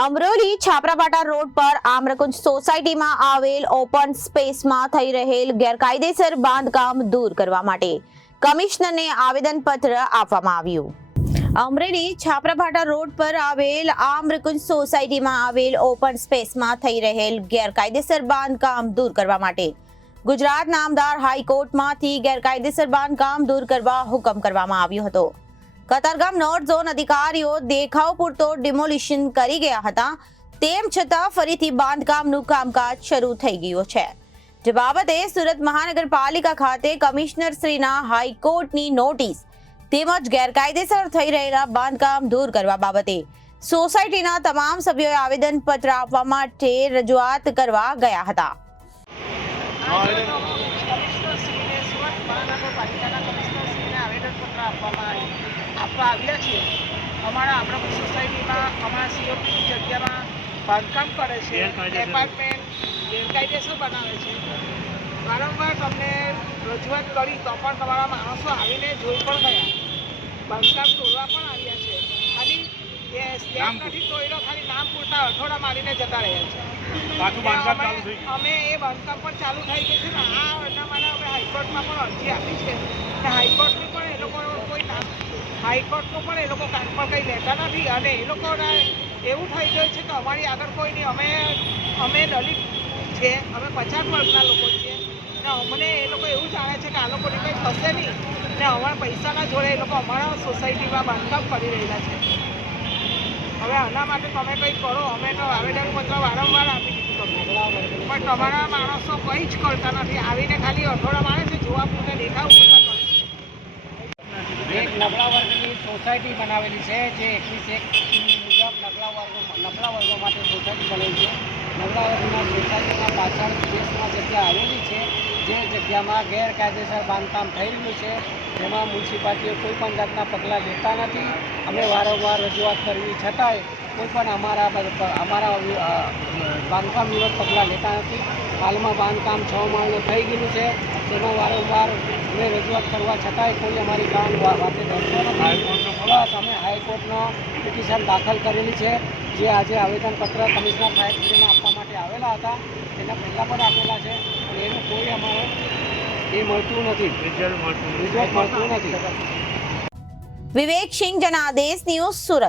Amroli છાપરાપાટા road પર આમ્રકુંજ સોસાયટીમાં આવેલ ઓપન સ્પેસમાં થઈ રહેલ ગેરકાયદેસર બાંધકામ દૂર કરવા માટે કમિશનરને આવેદનપત્ર આપવામાં આવ્યું। અમરેલી છાપરાપાટા રોડ પર આવેલ આમ્રકુંજ સોસાયટીમાં આવેલ ઓપન સ્પેસમાં થઈ રહેલ ગેરકાયદેસર બાંધકામ દૂર કરવા માટે ગુજરાત નામદાર હાઈકોર્ટમાંથી ગેરકાયદેસર બાંધકામ દૂર કરવા હુકમ કરવામાં આવ્યો હતો। કતારગામ નોર્થ ઝોન અધિકારીઓ દેખાવ પૂરતો ડિમોલિશન કરી ગયા હતા, તેમ છતાં ફરીથી બાંધકામનું કામકાજ શરૂ થઈ ગયું છે, જે બાબતે સુરત મહાનગરપાલિકા ખાતે કમિશનર શ્રીના હાઈકોર્ટની નોટિસ તેમજ ગેરકાયદેસર થઈ રહેલા બાંધકામ દૂર કરવા બાબતે સોસાયટીના તમામ સભ્યોએ આવેદનપત્ર આપવા માટે રજૂઆત કરવા ગયા હતા। આપવા આવ્યા છીએ। અમારા આમ્રકુંજ સોસાયટીમાં અમારા સીઓપીની જગ્યામાં બાંધકામ કરે છે, એપાર્ટમેન્ટ ગેરકાયદેસર બનાવે છે। વારંવાર તમને રજૂઆત કરી તો પણ તમારા માણસો આવીને જોઈ પણ ગયા, બાંધકામ તોડવા પણ આવ્યા છે। ખાલી એ સ્લેબ નથી તોડ્યો, ખાલી નામ પૂરતા અઠોડા મારીને જતા રહ્યા છે। અમે એ બાંધકામ પણ ચાલુ થઈ ગયું છે ને એના માટે અમે હાઈકોર્ટમાં પણ અરજી આપી છે અને હાઈકોર્ટની પણ એ લોકો હાઈકોર્ટનું પણ એ લોકો કામ પર કંઈ લેતા નથી અને એ લોકોને એવું થઈ ગયું છે કે અમારી આગળ કોઈ નહીં, અમે દલિત છે, અમે 50 વર્ગના લોકો છીએ ને અમને એ લોકો એવું જાણે છે કે આ લોકોને કંઈ થશે નહીં ને અમારા પૈસાના જોડે એ લોકો અમારા સોસાયટીમાં બાંધકામ કરી રહેલા છે। હવે આના માટે તમે કંઈ કરો, અમે તો આવેદનપત્ર વારંવાર આપી દીધું તમને, પણ તમારા માણસો કંઈ જ કરતા નથી, આવીને ખાલી અઠોડા મારે છે, જોવા પૂરતા દેખાવ પૂરતા કરે છે। એક નબળા વર્ગની સોસાયટી બનાવેલી છે, જે 21(1) મુજબ નબળા વર્ગો માટે સોસાયટી બનેલી છે। નબળા વર્ગના સોસાયટીના પાછળ દેશમાં જગ્યા આવેલી છે, જે જગ્યામાં ગેરકાયદેસર બાંધકામ થઈ રહ્યું છે, જેમાં મ્યુનિસિપાલિટીઓ કોઈ પણ જાતના પગલાં લેતા નથી। અમે વારંવાર રજૂઆત કરવી છતાંય કોઈ પણ અમારા બાંધકામ વિરોધ પગલાં લેતા નથી। હાલમાં બાંધકામ 6 માળનું થઈ ગયેલું છે, તેમાં વારંવાર અમે રજૂઆત કરવા છતાંય કોઈ અમારી વાતે ધરતો નથી। પ્લસ અમે હાઈકોર્ટનો પિટિશન દાખલ કરેલી છે, જે આજે આવેદનપત્ર કમિશનર સાહેબશ્રીને આપવા માટે આવેલા હતા, એના પહેલાં પણ આપેલા છે, અને એનું કોઈ અમારે એ મળતું નથી, રિઝલ્ટ મળતું નથી। વિવેક સિંહ, જનાદેશ ન્યૂઝ, સુરત।